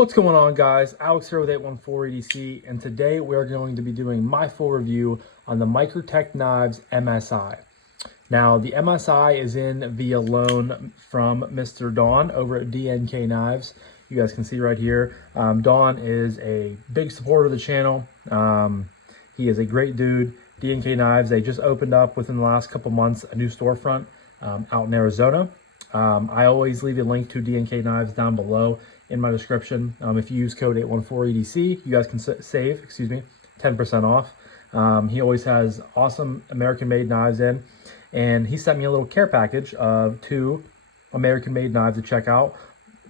What's going on, guys? Alex here with 814 EDC, and today we're going to be doing my full review on the Microtech Knives MSI. Now, the MSI is in via loan from Mr. Don over at DNK Knives. You guys can see right here. Don is a big supporter of the channel. He is a great dude. DNK Knives, they just opened up within the last couple months a new storefront out in Arizona. I always leave a link to DNK Knives down below in my description. If you use code 814 EDC, you guys can save, 10% off. He always has awesome American-made knives in, and he sent me a little care package of 2 American-made knives to check out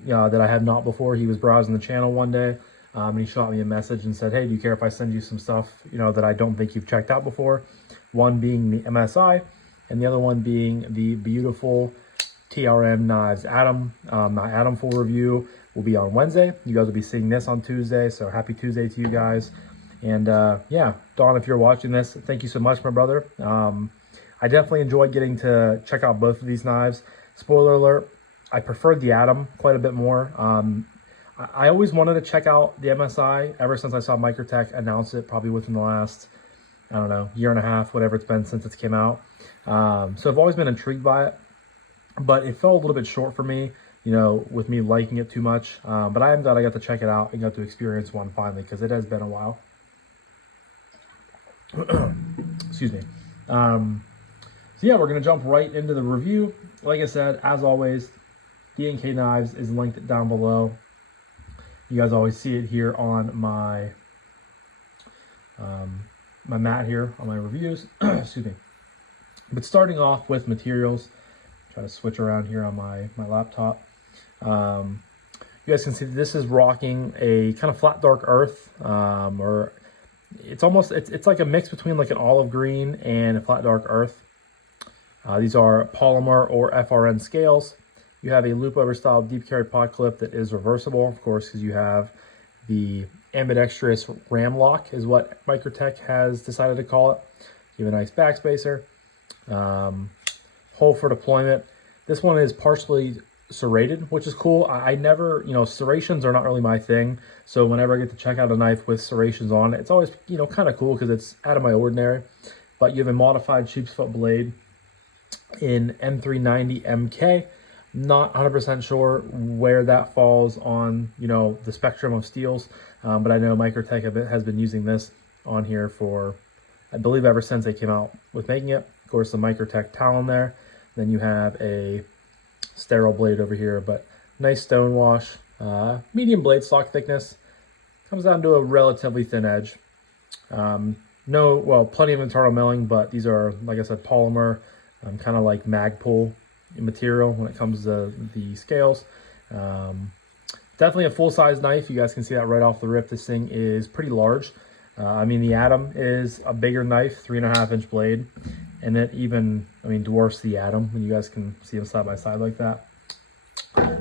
that I had not before. He was browsing the channel one day, and he shot me a message and said, "Hey, do you care if I send you some stuff that I don't think you've checked out before?" One being the MSI, and the other one being the beautiful TRM knives. My Adam full review will be on Wednesday. You guys will be seeing this on Tuesday, so happy Tuesday to you guys. And yeah, Don, if you're watching this, thank you so much, my brother. I definitely enjoyed getting to check out both of these knives. Spoiler alert, I preferred the Adam quite a bit more. I always wanted to check out the MSI ever since I saw Microtech announce it, probably within the last, I don't know, year and a half, whatever it's been since it came out. So I've always been intrigued by it, but it fell a little bit short for me, with me liking it too much. But I am glad I got to check it out and got to experience one finally, because it has been a while. Excuse me. So yeah, we're going to jump right into the review. Like I said, as always, DNK Knives is linked down below. You guys always see it here on my my mat here on my reviews. Excuse me. But starting off with materials, try to switch around here on my laptop. You guys can see this is rocking a kind of flat dark earth, or it's almost it's like a mix between like an olive green and a flat dark earth. These are polymer or FRN scales. You have a loop over style deep carry pod clip that is reversible, of course, because you have the ambidextrous Ram-Lok is what Microtech has decided to call it. You have a nice backspacer. Hole for deployment. This one is partially serrated, which is cool. I never, serrations are not really my thing. So whenever I get to check out a knife with serrations on it, it's always, kind of cool because it's out of my ordinary. But you have a modified sheepsfoot blade in M390 MK. Not 100% sure where that falls on, the spectrum of steels. But I know Microtech has been using this on here for, I believe, ever since they came out with making it. Of course, the Microtech Talon there. Then you have a sterile blade over here, but nice stone wash, medium blade stock thickness. Comes down to a relatively thin edge. Plenty of internal milling, but these are, like I said, polymer, kind of like Magpul material when it comes to the scales. Definitely a full-size knife. You guys can see that right off the rip. This thing is pretty large. The Atom is a bigger knife, 3.5-inch blade, and it even, dwarfs the Atom when you guys can see them side by side like that.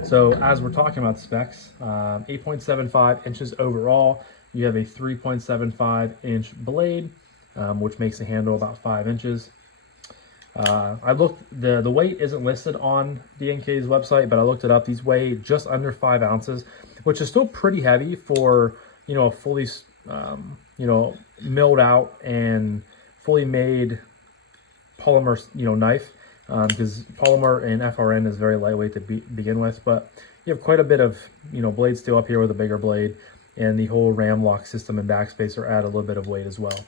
So as we're talking about specs, 8.75 inches overall. You have a 3.75-inch blade, which makes the handle about 5 inches. I looked, the weight isn't listed on DNK's website, but I looked it up. These weigh just under 5 ounces, which is still pretty heavy for, a fully, milled out and fully made polymer, knife, because polymer and FRN is very lightweight to begin with, but you have quite a bit of, blade steel up here with a bigger blade, and the whole Ram-Lok system and backspacer add a little bit of weight as well.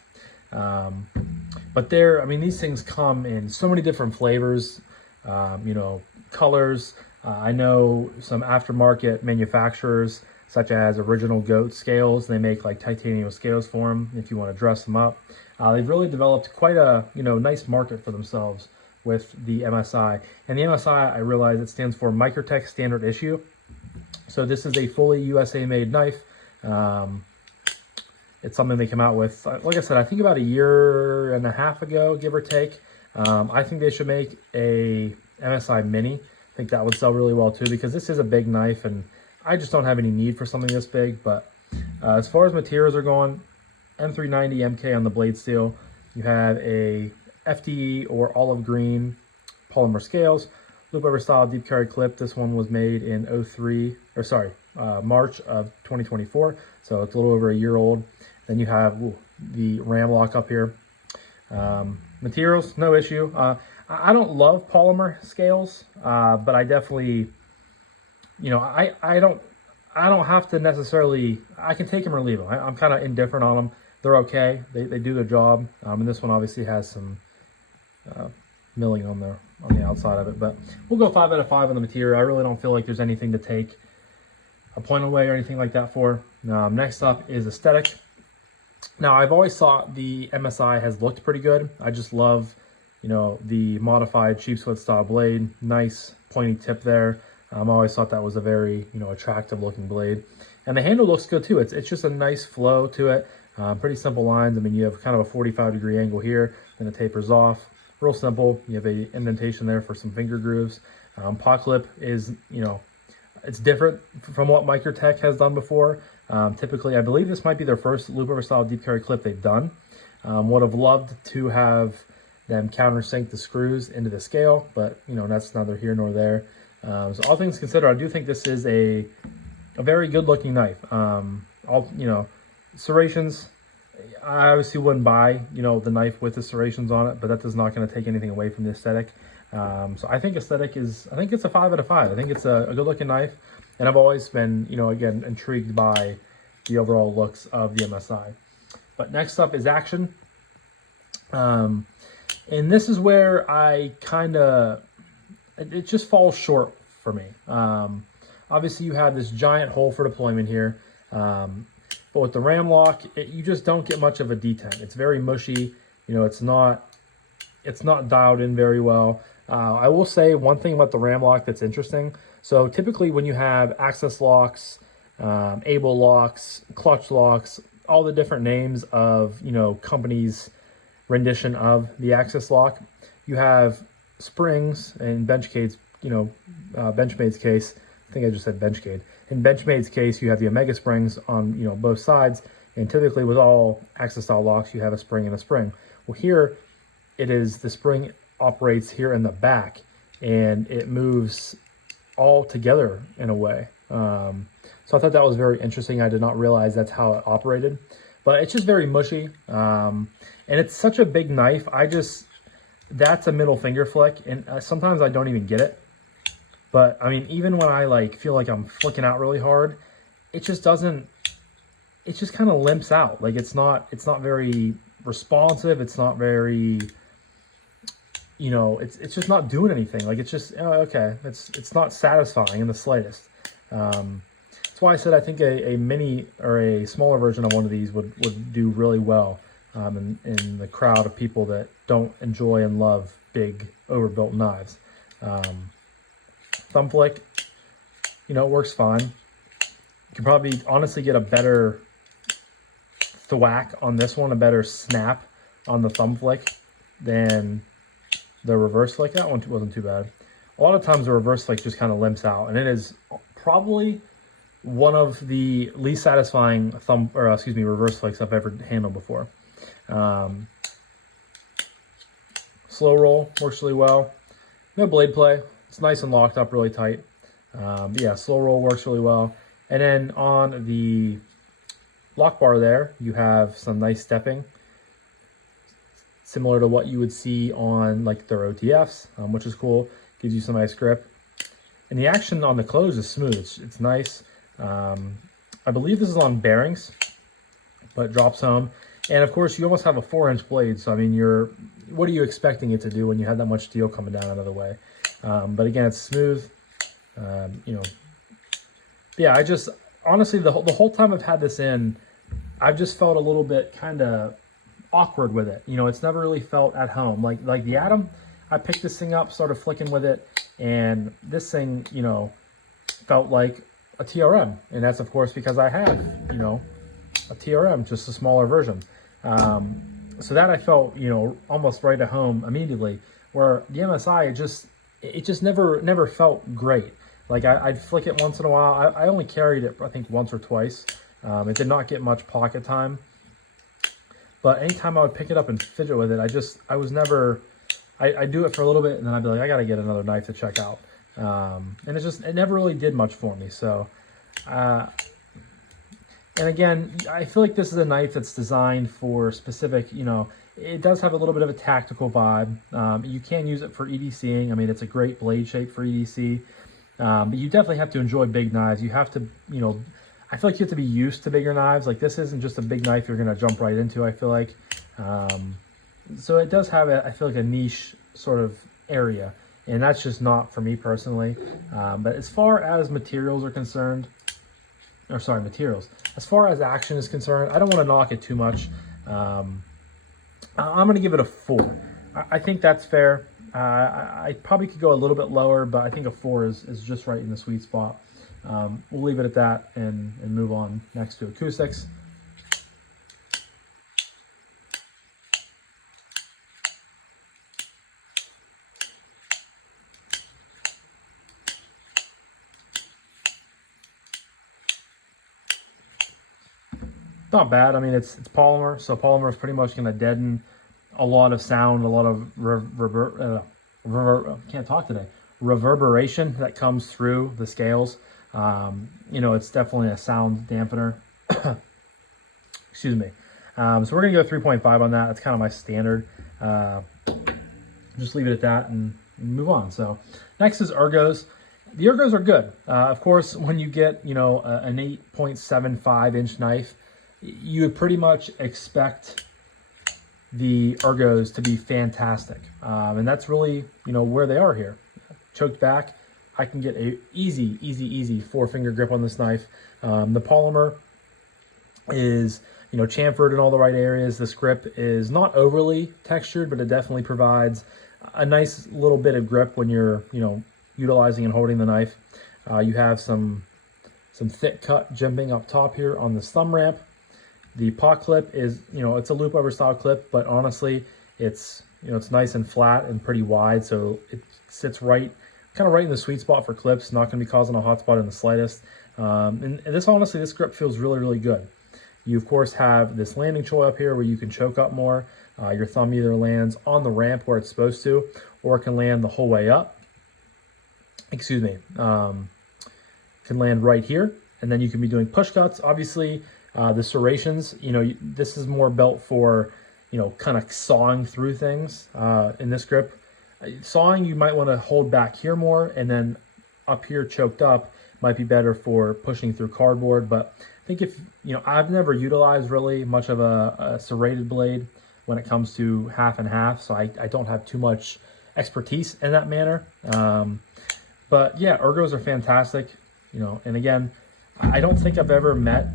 But these things come in so many different flavors, colors. I know some aftermarket manufacturers, such as Original Goat scales. They make like titanium scales for them if you want to dress them up. They've really developed quite a, nice market for themselves with the MSI. And the MSI, I realize it stands for Microtech Standard Issue. So this is a fully USA made knife. It's something they came out with, like I said, I think about 1.5 years ago, give or take. I think they should make a MSI Mini. I think that would sell really well too, because this is a big knife and I just don't have any need for something this big. But as far as materials are going, M390 MK on the blade steel. You have a FDE or olive green polymer scales. Loop over style deep carry clip. This one was made in March of 2024, so it's a little over a year old. Then you have the Ram-Lok up here. Materials, no issue. I don't love polymer scales, but I definitely, I don't have to necessarily, I can take them or leave them. I'm kind of indifferent on them. They're okay. They do their job. And this one obviously has some milling on the outside of it, but we'll go 5 out of 5 on the material. I really don't feel like there's anything to take a point away or anything like that for. Next up is aesthetic. Now, I've always thought the MSI has looked pretty good. I just love, the modified sheepsfoot style blade. Nice pointy tip there. I always thought that was a very, attractive looking blade. And the handle looks good too. It's just a nice flow to it. Pretty simple lines. I mean, you have kind of a 45-degree angle here, then it tapers off. Real simple. You have a indentation there for some finger grooves. Pot clip is, it's different from what Microtech has done before. Typically, I believe this might be their first loop over style deep carry clip they've done. Would have loved to have them countersink the screws into the scale, but that's neither here nor there. So all things considered, I do think this is a very good looking knife. Serrations, I obviously wouldn't buy the knife with the serrations on it, but that is not going to take anything away from the aesthetic. So I think aesthetic is, I think it's a 5 out of 5. I think it's a good looking knife, and I've always been again intrigued by the overall looks of the MSI. But next up is action, and this is where I kind of, it just falls short for me. Obviously you have this giant hole for deployment here, but with the Ram-Lok, you just don't get much of a detent. It's very mushy. It's not dialed in very well. I will say one thing about the Ram-Lok that's interesting. So typically when you have access locks, able locks, clutch locks, all the different names of, companies' rendition of the access lock, you have springs. In Benchmade's, Benchmade's case, I think I just said Benchmade. In Benchmade's case, you have the Omega springs on, both sides, and typically with all access style locks, you have a spring and a spring. Well, here it is, the spring operates here in the back, and it moves all together in a way. So I thought that was very interesting. I did not realize that's how it operated, but it's just very mushy. And it's such a big knife. That's a middle finger flick, and sometimes I don't even get it. But I mean, even when I feel like I'm flicking out really hard, it just doesn't, it just kind of limps out. Like it's not very responsive. It's not very, it's just not doing anything. Like it's just, okay, it's not satisfying in the slightest. That's why I said I think a mini or a smaller version of one of these would do really well in the crowd of people that don't enjoy and love big overbuilt knives. Thumb flick, it works fine. You can probably honestly get a better thwack on this one, a better snap on the thumb flick than the reverse flick. That one wasn't too bad. A lot of times the reverse flick just kind of limps out, and it is probably one of the least satisfying reverse flicks I've ever handled before. Slow roll works really well. No blade play. It's nice and locked up really tight. Yeah, slow roll works really well. And then on the lock bar there, you have some nice stepping, similar to what you would see on their OTFs, which is cool. Gives you some nice grip. And the action on the close is smooth. It's nice. I believe this is on bearings, but it drops home. And of course, you almost have a 4-inch blade. So I mean, what are you expecting it to do when you have that much steel coming down out of the way? But again, it's smooth. Yeah, I just honestly the whole time I've had this in, I've just felt a little bit kind of awkward with it. It's never really felt at home. Like the Atom, I picked this thing up, started flicking with it, and this thing, felt like a TRM, and that's of course because I have, a TRM, just a smaller version. So that I felt, almost right at home immediately. Where the MSI, it just never felt great. Like I'd flick it once in a while. I only carried it, I think, once or twice. It did not get much pocket time. But anytime I would pick it up and fidget with it, I'd do it for a little bit, and then I'd be like, I gotta get another knife to check out. And it never really did much for me. So And again, I feel like this is a knife that's designed for specific, it does have a little bit of a tactical vibe. You can use it for EDCing. I mean, it's a great blade shape for EDC. But you definitely have to enjoy big knives. You have to, I feel like you have to be used to bigger knives. Like this isn't just a big knife you're going to jump right into, I feel like. So it does have, I feel like, a niche sort of area. And that's just not for me personally. But as far as materials are concerned, as far as action is concerned, I don't want to knock it too much. I'm going to give it a 4. I think that's fair. I probably could go a little bit lower, but I think a 4 is just right in the sweet spot. We'll leave it at that and move on next to acoustics. Not bad. I mean, it's polymer, so polymer is pretty much going to deaden a lot of sound, a lot of reverberation that comes through the scales. It's definitely a sound dampener. Excuse me. So we're going to go 3.5 on that. That's kind of my standard. Just leave it at that and move on. So next is ergos. The ergos are good. Of course, when you get, an 8.75 inch knife, you would pretty much expect the ergos to be fantastic. And that's really, where they are here. Choked back, I can get a easy 4-finger grip on this knife. The polymer is, chamfered in all the right areas. This grip is not overly textured, but it definitely provides a nice little bit of grip when you're, utilizing and holding the knife. You have some thick cut jimping up top here on this thumb ramp. The pot clip is, it's a loop over style clip, but honestly, it's, it's nice and flat and pretty wide. So it sits kind of right in the sweet spot for clips, not going to be causing a hot spot in the slightest. And this, honestly, this grip feels really, really good. You, of course, have this landing choy up here where you can choke up more. Your thumb either lands on the ramp where it's supposed to, or it can land the whole way up. Excuse me. Can land right here, and then you can be doing push cuts. Obviously, the serrations, this is more built for, kind of sawing through things in this grip. Sawing, you might want to hold back here more, and then up here choked up might be better for pushing through cardboard. But I think if, I've never utilized really much of a serrated blade when it comes to half and half, so I don't have too much expertise in that manner. But yeah, ergos are fantastic, and again, I don't think I've ever met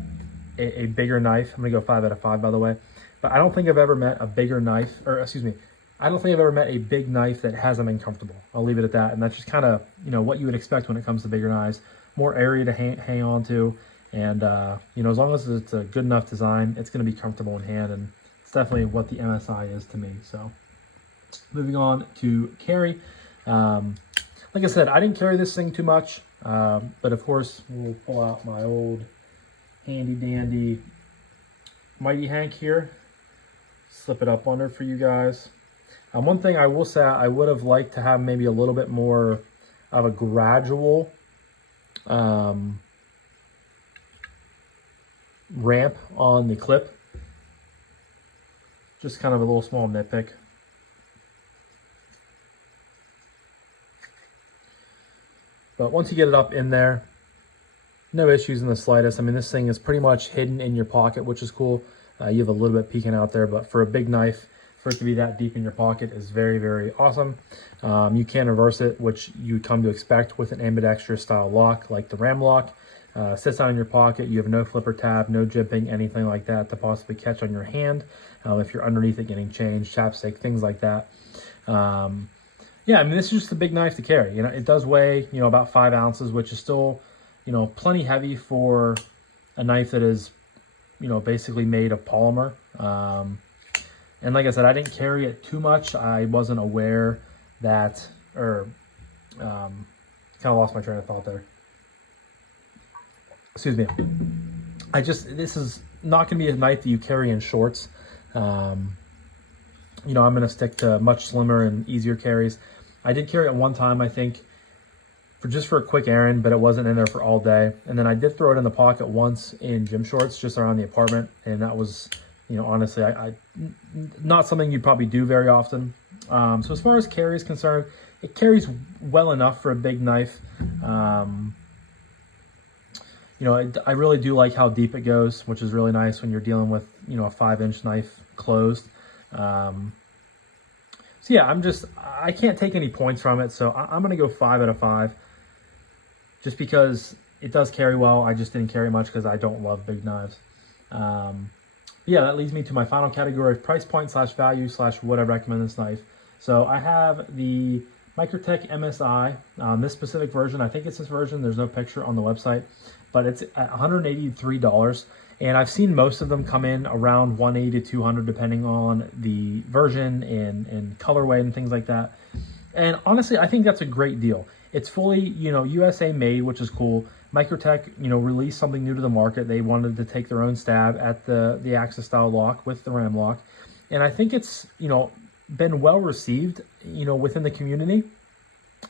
a bigger knife. I'm gonna go 5 out of 5, by the way, but I don't think I've ever met a bigger knife, or excuse me, I don't think I've ever met a big knife that hasn't been comfortable. I'll leave it at that. And that's just kind of, what you would expect when it comes to bigger knives. More area to hang on to, and as long as it's a good enough design, it's going to be comfortable in hand, and it's definitely what the MSI is to me. So moving on to carry. Like I said, I didn't carry this thing too much, but of course we'll pull out my old handy dandy Mighty Hank here, slip it up under for you guys. One thing I will say, I would have liked to have maybe a little bit more of a gradual ramp on the clip. Just kind of a little small nitpick. But once you get it up in there, no issues in the slightest. I mean, this thing is pretty much hidden in your pocket, which is cool. You have a little bit peeking out there, but for a big knife, for it to be that deep in your pocket is very, very awesome. You can reverse it, which you come to expect with an ambidextrous style lock like the Ram-Lok. Sits down in your pocket. You have no flipper tab, no jimping, anything like that to possibly catch on your hand if you're underneath it getting changed, chapstick, things like that. Yeah, I mean, this is just a big knife to carry. It does weigh, about 5 ounces, which is still, plenty heavy for a knife that is, basically made of polymer. And like I said, I didn't carry it too much. I wasn't aware that, kind of lost my train of thought there. Excuse me. This is not going to be a knife that you carry in shorts. I'm going to stick to much slimmer and easier carries. I did carry it one time, I think, for a quick errand, but it wasn't in there for all day. And then I did throw it in the pocket once in gym shorts just around the apartment, and that was, honestly, I not something you'd probably do very often. So as far as carry is concerned, it carries well enough for a big knife. I really do like how deep it goes, which is really nice when you're dealing with, a 5-inch knife closed. So yeah, I can't take any points from it, so I'm going to go 5 out of 5. Just because it does carry well. I just didn't carry much because I don't love big knives. Yeah, that leads me to my final category of price point / value / would I recommend this knife. So I have the Microtech MSI, this specific version. I think it's this version. There's no picture on the website, but it's at $183. And I've seen most of them come in around $180 to $200 depending on the version and colorway and things like that. And honestly, I think that's a great deal. It's fully, USA made, which is cool. Microtech, released something new to the market. They wanted to take their own stab at the Axis style lock with the Ram-Lok. And I think it's, been well received, within the community.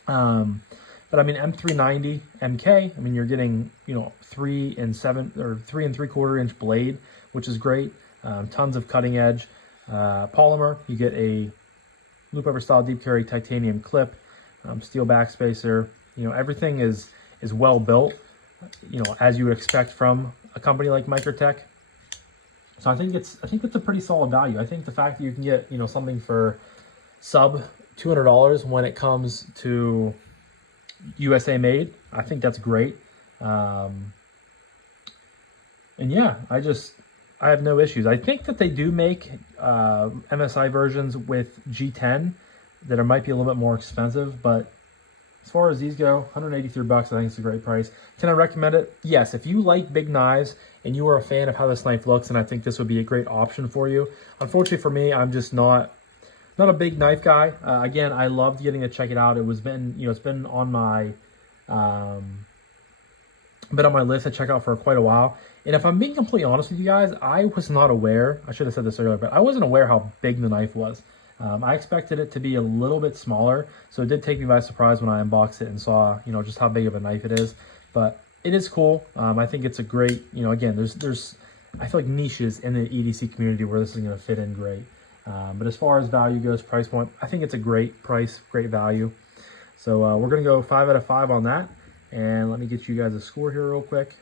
But I mean, M390 MK, I mean, you're getting, 3 3/4 inch blade, which is great. Tons of cutting edge polymer. You get a loop over style deep carry titanium clip, steel backspacer. Everything is well built, as you would expect from a company like Microtech. So I think it's a pretty solid value. I think the fact that you can get, something for sub $200 when it comes to USA made, I think that's great. And yeah, I have no issues. I think that they do make MSI versions with G10 that might be a little bit more expensive, but as far as these go, $183, I think it's a great price. Can I recommend it? Yes, if you like big knives and you are a fan of how this knife looks, then I think this would be a great option for you. Unfortunately for me, I'm just not a big knife guy. Again, I loved getting to check it out. It's been on my list to check out for quite a while. And if I'm being completely honest with you guys, I was not aware, I should have said this earlier, but I wasn't aware how big the knife was. I expected it to be a little bit smaller, so it did take me by surprise when I unboxed it and saw, just how big of a knife it is. But it is cool. I think it's a great, again, there's I feel like niches in the EDC community where this is going to fit in great. But as far as value goes, price point, I think it's a great price, great value. So we're going to go 5 out of 5 on that. And let me get you guys a score here real quick.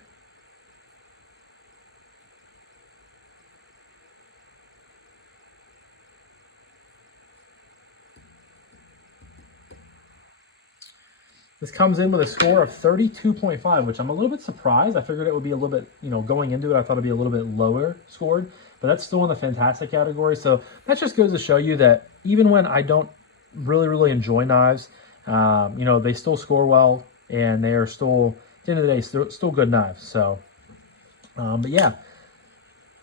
This comes in with a score of 32.5, which I'm a little bit surprised. I figured it would be a little bit, going into it, I thought it'd be a little bit lower scored, but that's still in the fantastic category. So that just goes to show you that even when I don't really enjoy knives, they still score well, and they are still, at the end of the day, still good knives. So, but yeah,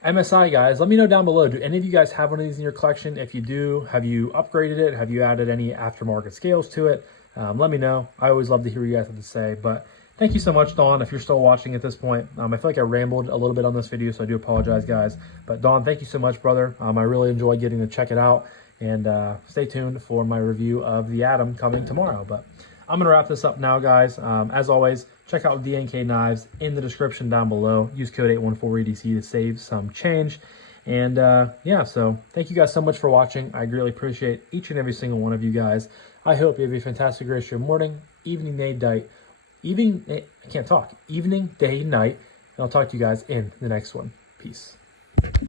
MSI guys, let me know down below. Do any of you guys have one of these in your collection? If you do, have you upgraded it? Have you added any aftermarket scales to it? Let me know. I always love to hear what you guys have to say. But thank you so much, Dawn, if you're still watching at this point. I feel like I rambled a little bit on this video, so I do apologize, guys. But Dawn, thank you so much, brother. I really enjoy getting to check it out. And stay tuned for my review of the Atom coming tomorrow. But I'm going to wrap this up now, guys. As always, check out DNK Knives in the description down below. Use code 814EDC to save some change. And yeah, so thank you guys so much for watching. I greatly appreciate each and every single one of you guys. I hope you have a fantastic rest of your morning, evening, day, night, evening, day, night. And I'll talk to you guys in the next one. Peace.